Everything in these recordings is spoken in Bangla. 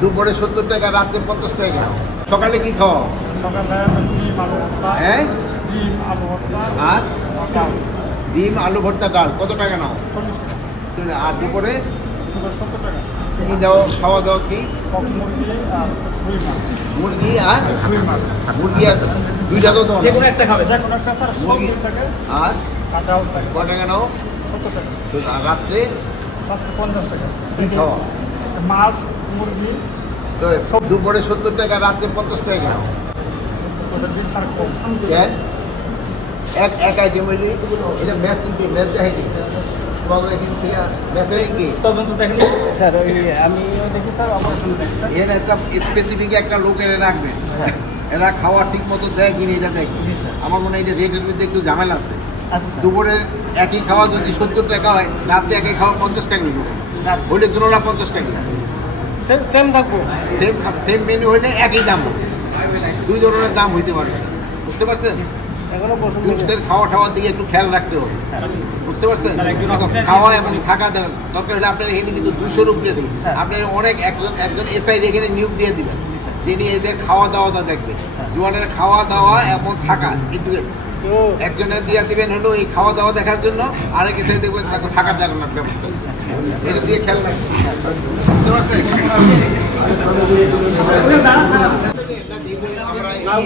দুপুরে 70 টাকা, রাতে 50 টাকা। সকালে কি খাওয়া? হ্যাঁ, আর ডিম আলু ভর্তা ডাল। কত টাকা নাও? আর দুপুরে কি দাও? খাওয়া দাওয়া কি? মুরগি আর মুরগি আর দুইটা তো দাও, মুরগি আর কত টাকা নাও? 70 টাকা। আর রাত্রে 50 টাকা। কি খাওয়া? মাছ, মুরগি। তো দুপুরে 70 টাকা, রাতে 50 টাকা। এক আইটেম হইলে এটা ম্যাচ কি? ম্যাচ দেখেনি তোমাকে এখান থেকে ম্যাচের কি তদন্ত দেখেনি স্যার? আমি দেখি স্যার, অপারেশন দেখি স্যার। এর একটা স্পেসিফিক একটা লোকের রাখবে, এরা খাওয়া ঠিক মতো দেয় কিনা এটা দেখবে। আমার মনে হয় এটা রেটের মধ্যে একটু ঝামেলা আছে। দুপুরে একই খাওয়া যদি 70 টাকা হয়, রাতে একই খাওয়া 50 টাকা হইব, হইলে দুটোটা 50 টাকা সেম থাকবো। সেম মেনু হইলে একই দাম হবে, দুই ধরনের দাম হইতে পারে। বুঝতে পারছেন? টুরিস্টদের খাওয়া টাওয়ার দিকে একটু খেয়াল রাখতে হবে। বুঝতে পারছেন? খাওয়া এবং থাকা দরকার হলে আপনার এখানে কিন্তু 200 উপরে নেই। আপনার অনেক একজন এসআই এখানে নিয়োগ দিয়ে দিবেন, যিনি এদের খাওয়া দাওয়াটা দেখবেন। জোয়ানের খাওয়া দাওয়া এবং থাকা কিন্তু একজনের দিয়ে দিবেন হলো এই খাওয়া দাওয়া দেখার জন্য, আরেক এসআই দেখবেন তাকে থাকার জায়গা ব্যবস্থা। এটা দিয়ে খেয়াল রাখবেন। বুঝতে পারছেন?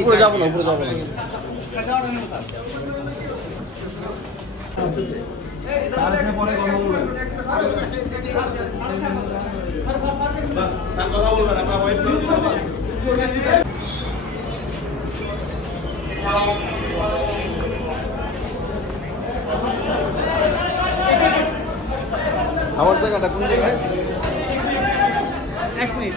উপরে যাবো না, উপরে যাবো না। খাওয়ার জায়গাটা কোন জায়গায়? এক মিনিট